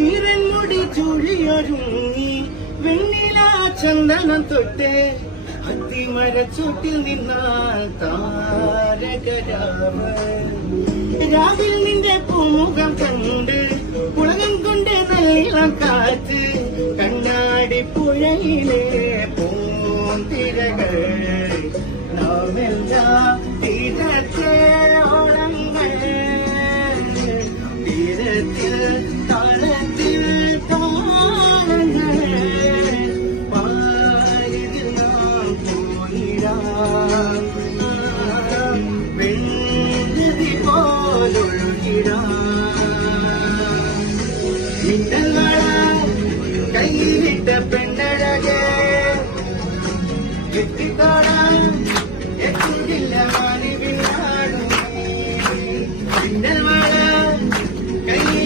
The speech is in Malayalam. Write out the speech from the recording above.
ഈരൻമുടി ചുഴിയൊരുങ്ങി വെണ്ണില ചന്ദനം തൊട്ട് അത്തിമരച്ചോട്ടിൽ നിന്നാൽ താരകരാവ് രാവിൽ നിന്റെ പൂമുഖം കണ്ട് ഉലകം കൊണ്ട് നല്ലിളം കാറ്റ് കണ്ണാടി പുഴയിലെ പൂന്തിരകൾ നാമെല്ലാം തീരത്തെ ഓളങ്ങൾ തീരത്തിൽ താളത്തിൽ താളങ്ങൾ പാരിതിൽ നാം പോയിടാം വെണ്ണതി പോലൊഴുകിടാം മിന്നൽവള കൈയിലിട്ട പെണ്ണഴകേ എത്തിക്കാണ